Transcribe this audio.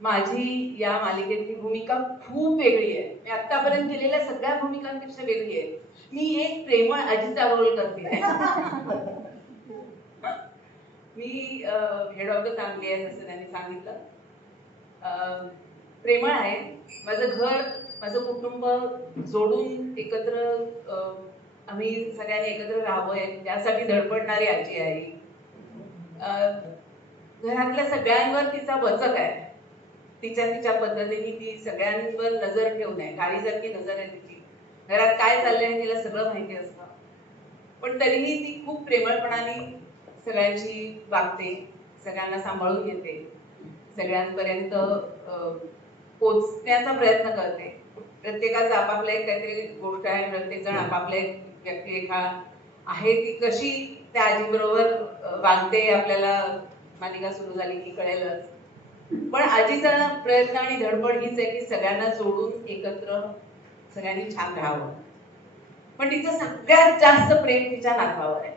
माझी या मालिकेतली भूमिका खूप वेगळी आहे. मी आतापर्यंत केलेल्या सगळ्या भूमिकांपेक्षा वेगळी आहे. मी एक प्रेमळ आजीचा रोल करते. मी हेड ऑफ द फॅमिली आहे जसं त्यांनी सांगितलं. प्रेमळ आहे. माझं घर, माझं कुटुंब जोडून एकत्र आम्ही सगळ्यांनी एकत्र राहावं यासाठी धडपडणारी आजी आहे. घरातल्या सगळ्यांवर तिचा वचक आहे. तिच्या पद्धतीने ती सगळ्यांवर नजर ठेवून आहे. गाडीसारखी नजर आहे तिची. घरात काय चाललंय तिला सगळं माहिती असतं. पण तरीही ती खूप प्रेमळपणाने सगळ्यांची वागते, सगळ्यांना सांभाळून घेते, सगळ्यांपर्यंत पोचण्याचा प्रयत्न करते. प्रत्येकाचं आपापलं एक काहीतरी गोष्ट आहे, प्रत्येक जण आपापले व्यक्तिरेखा आहे ती कशी त्या आजीबरोबर वागते आपल्याला मालिका सुरू झाली की कळेलच. पण आजीचा प्रयत्न आणि धडपड हीच आहे की सगळ्यांना जोडून एकत्र सगळ्यांनी छान राहावं. पण तिचं सगळ्यात जास्त प्रेम तिच्या नातवावर आहे.